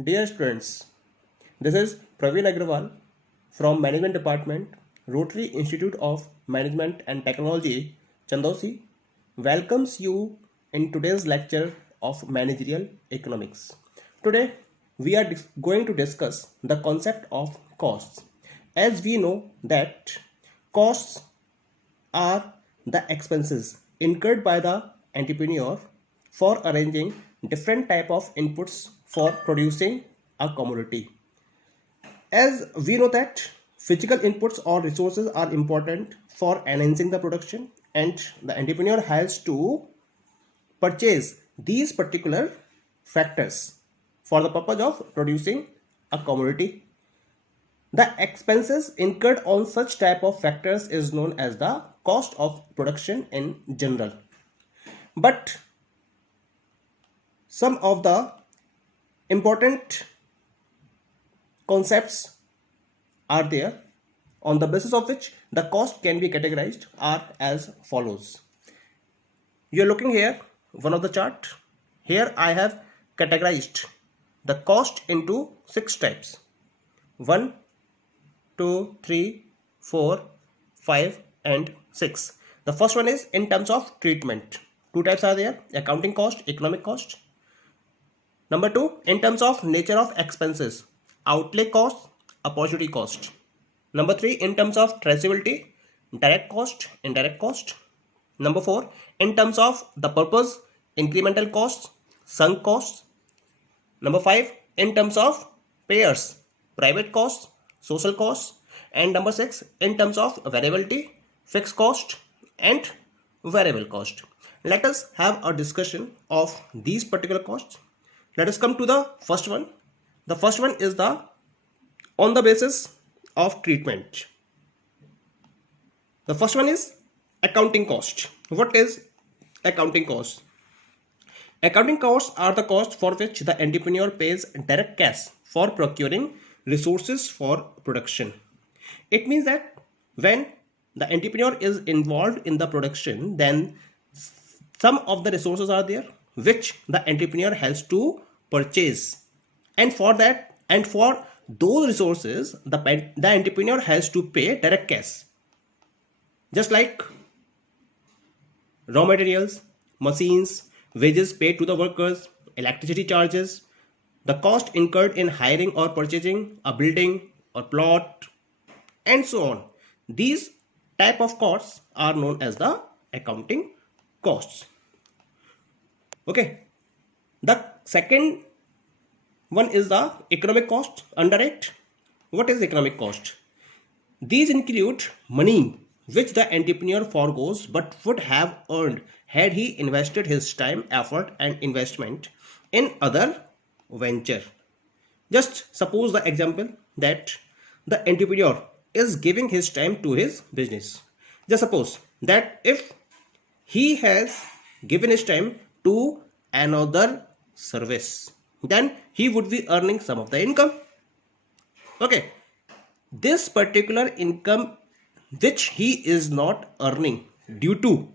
Dear students, this is Praveen Agrawal from Management Department, Rotary Institute of Management and Technology, Chandosi, welcomes you in today's lecture of Managerial Economics. Today, we are going to discuss the concept of costs. As we know that costs are the expenses incurred by the entrepreneur for arranging different type of inputs for producing a commodity. As we know that physical inputs or resources are important for enhancing the production, and the entrepreneur has to purchase these particular factors for the purpose of producing a commodity. The expenses incurred on such type of factors is known as the cost of production in general. But some of the important concepts are there on the basis of which the cost can be categorized are as follows. You are looking here one of the chart. Here I have categorized the cost into 6 types. 1, 2, 3, 4, 5 and 6. The first one is in terms of treatment. 2 types are there: accounting cost, economic cost. Number 2, in terms of nature of expenses, outlay cost, opportunity cost. Number 3, in terms of traceability, direct cost, indirect cost. Number 4, in terms of the purpose, incremental costs, sunk costs. Number 5, in terms of payers, private costs, social costs. And number 6, in terms of variability, fixed cost and variable cost. Let us have a discussion of these particular costs. Let us come to the first one. The first one is the on the basis of treatment. The first one is accounting cost. What is accounting cost? Accounting costs are the costs for which the entrepreneur pays direct cash for procuring resources for production. It means that when the entrepreneur is involved in the production, then some of the resources are there which the entrepreneur has to purchase, and for that and for those resources the entrepreneur has to pay direct cash, just like raw materials, machines, wages paid to the workers, electricity charges, the cost incurred in hiring or purchasing a building or plot, and so on. These type of costs are known as the accounting costs. Okay, the second one is the economic cost under it. What is economic cost? These include money which the entrepreneur forgoes but would have earned had he invested his time, effort and investment in other venture. Just suppose the example that the entrepreneur is giving his time to his business. Just suppose that if he has given his time to another service, then he would be earning some of the income. Okay, this particular income which he is not earning due to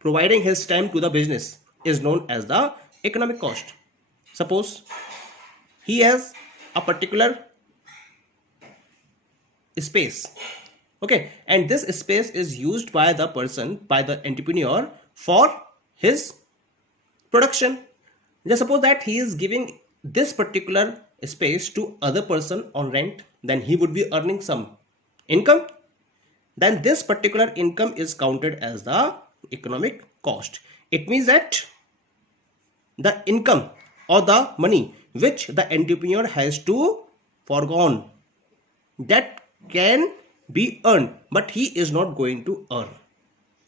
providing his time to the business is known as the economic cost. Suppose he has a particular space, okay, and this space is used by the person, by the entrepreneur for his production. Just suppose that he is giving this particular space to other person on rent, then he would be earning some income. Then this particular income is counted as the economic cost. It means that the income or the money which the entrepreneur has to forgone, that can be earned but he is not going to earn.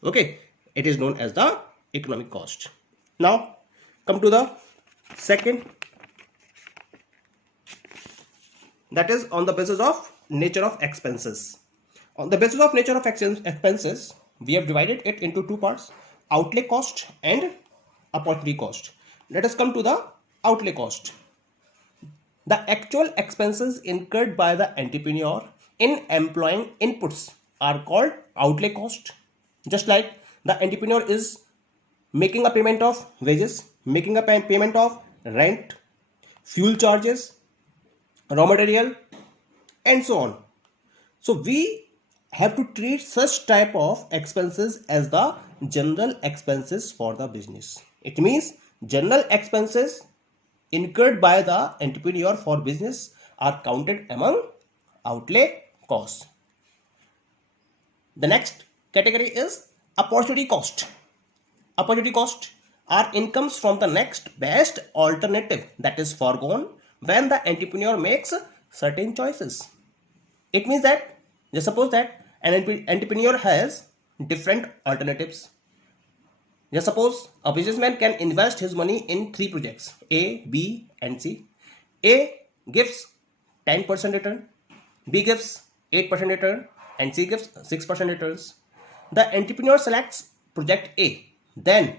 Okay, it is known as the economic cost. Now come to the second, that is on the basis of nature of expenses. On the basis of nature of expenses, we have divided it into 2 parts: outlay cost and opportunity cost. Let us come to the outlay cost. The actual expenses incurred by the entrepreneur in employing inputs are called outlay cost. Just like the entrepreneur is making a payment of wages, making a payment of rent, fuel charges, raw material, and so on. So we have to treat such type of expenses as the general expenses for the business. It means general expenses incurred by the entrepreneur for business are counted among outlay costs. The next category is opportunity cost. Opportunity cost are incomes from the next best alternative that is foregone when the entrepreneur makes certain choices. It means that, just suppose that an entrepreneur has different alternatives. Just suppose a businessman can invest his money in three projects, A, B, and C. A gives 10% return, B gives 8% return, and C gives 6% returns. The entrepreneur selects project A. Then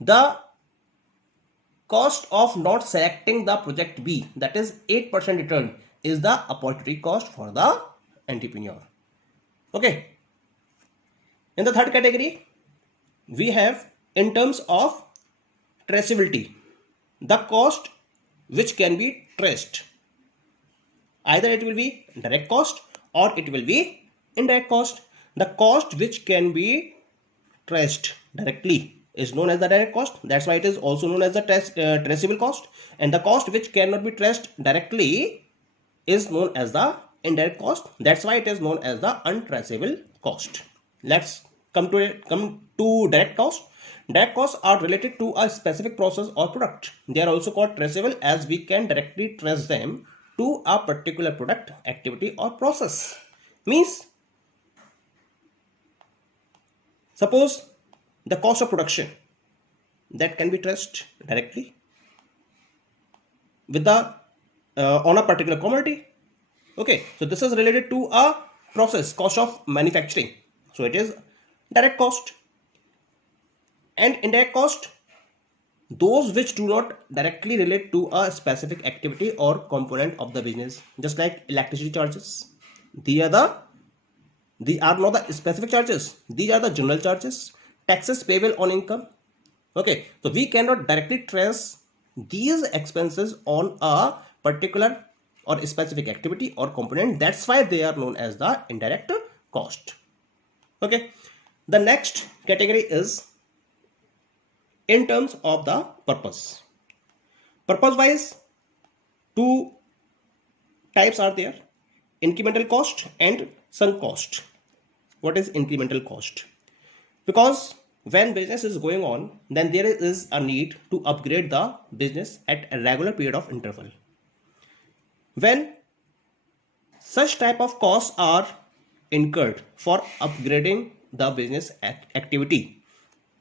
the cost of not selecting the project B, that is 8% return, is the opportunity cost for the entrepreneur. Okay. In the third category, we have in terms of traceability, the cost which can be traced. Either it will be direct cost or it will be indirect cost. The cost which can be traced directly is known as the direct cost. That's why it is also known as the traceable cost. And the cost which cannot be traced directly is known as the indirect cost. That's why it is known as the untraceable cost. Let's come to direct cost. Direct costs are related to a specific process or product. They are also called traceable as we can directly trace them to a particular product, activity, or process. Means, suppose the cost of production that can be traced directly with the on a particular commodity. Okay, so this is related to a process, cost of manufacturing. So it is direct cost. And indirect cost, those which do not directly relate to a specific activity or component of the business, just like electricity charges. These are not the specific charges, these are the general charges. Taxes payable on income. Okay, so we cannot directly trace these expenses on a particular or specific activity or component. That's why they are known as the indirect cost. Okay, the next category is in terms of the purpose. Purpose wise, two types are there: incremental cost and sunk cost. What is incremental cost? Because when business is going on, then there is a need to upgrade the business at a regular period of interval. When such type of costs are incurred for upgrading the business activity,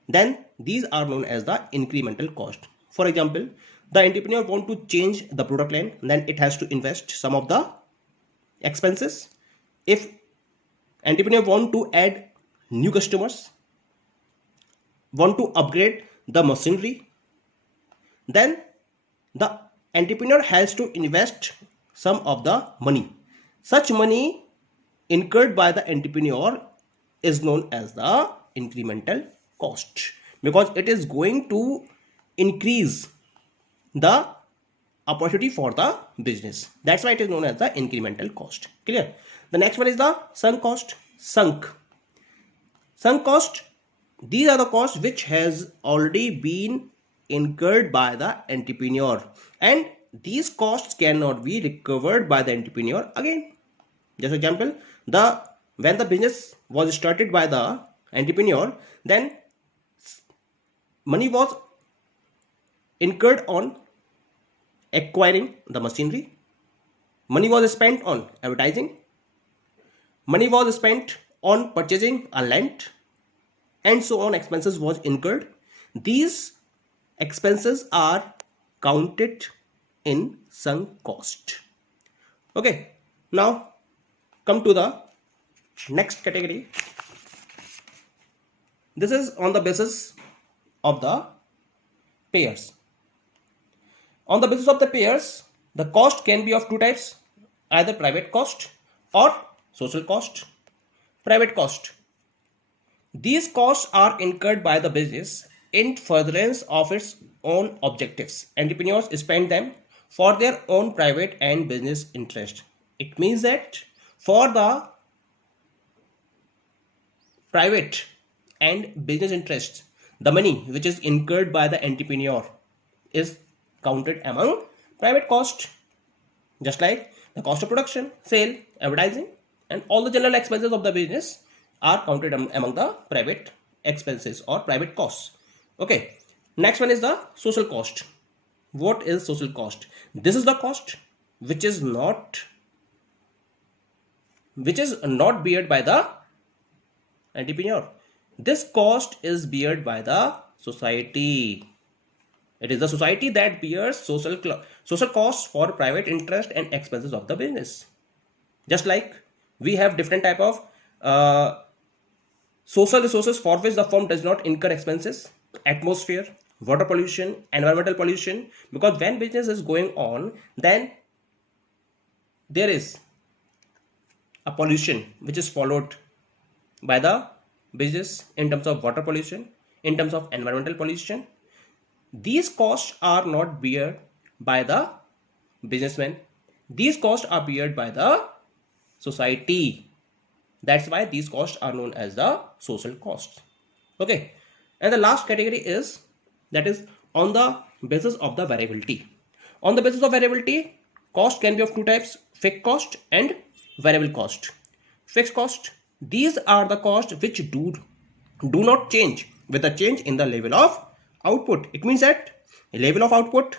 then these are known as the incremental cost. For example, the entrepreneur want to change the product line, then it has to invest some of the expenses. If entrepreneur want to add new customers, want to upgrade the machinery, then the entrepreneur has to invest some of the money. Such money incurred by the entrepreneur is known as the incremental cost, because it is going to increase the opportunity for the business. That's why it is known as the incremental cost. Clear? The next one is the sunk cost. Sunk cost, these are the costs which has already been incurred by the entrepreneur, and these costs cannot be recovered by the entrepreneur again. Just example, when the business was started by the entrepreneur, then money was incurred on acquiring the machinery, money was spent on advertising, money was spent on purchasing a land, and so on. Expenses was incurred. These expenses are counted in sunk cost. Okay, now come to the next category. This is on the basis of the payers. On the basis of the payers, the cost can be of two types: either private cost or social cost. Private cost, these costs are incurred by the business in furtherance of its own objectives. Entrepreneurs spend them for their own private and business interest. It means that for the private and business interests, the money which is incurred by the entrepreneur is counted among private cost, just like the cost of production, sale, advertising, and all the general expenses of the business are counted among the private expenses or private costs. Okay, next one is the social cost. What is social cost? This is the cost which is not beared by the entrepreneur. This cost is beared by the society. It is the society that bears social costs for private interest and expenses of the business. Just like we have different type of social resources for which the firm does not incur expenses: atmosphere, water pollution, environmental pollution. Because when business is going on, then there is a pollution which is followed by the business in terms of water pollution, in terms of environmental pollution. These costs are not beared by the businessman. These costs are beared by the society. That's why these costs are known as the social costs. Okay. And the last category is, that is on the basis of the variability. On the basis of variability, cost can be of two types: fixed cost and variable cost. Fixed cost, these are the costs which do not change with the change in the level of output. It means that the level of output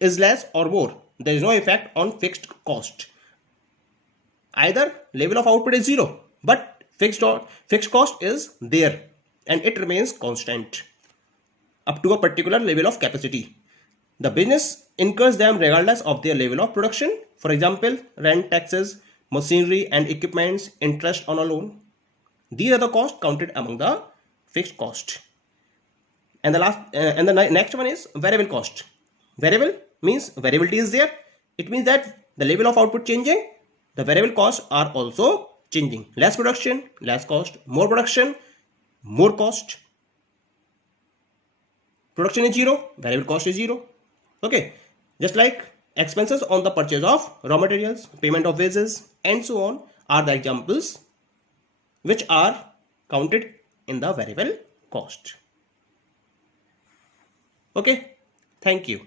is less or more, there is no effect on fixed cost. Either level of output is zero, but fixed cost is there and it remains constant up to a particular level of capacity. The business incurs them regardless of their level of production. For example, rent, taxes, machinery and equipments, interest on a loan. These are the costs counted among the fixed cost. And the next one is variable cost. Variable means variability is there. It means that the level of output changing, the variable costs are also changing. Less production, less cost. More production, more cost. Production is zero, variable cost is zero. Okay, just like expenses on the purchase of raw materials, payment of wages, and so on are the examples which are counted in the variable cost. Okay, thank you.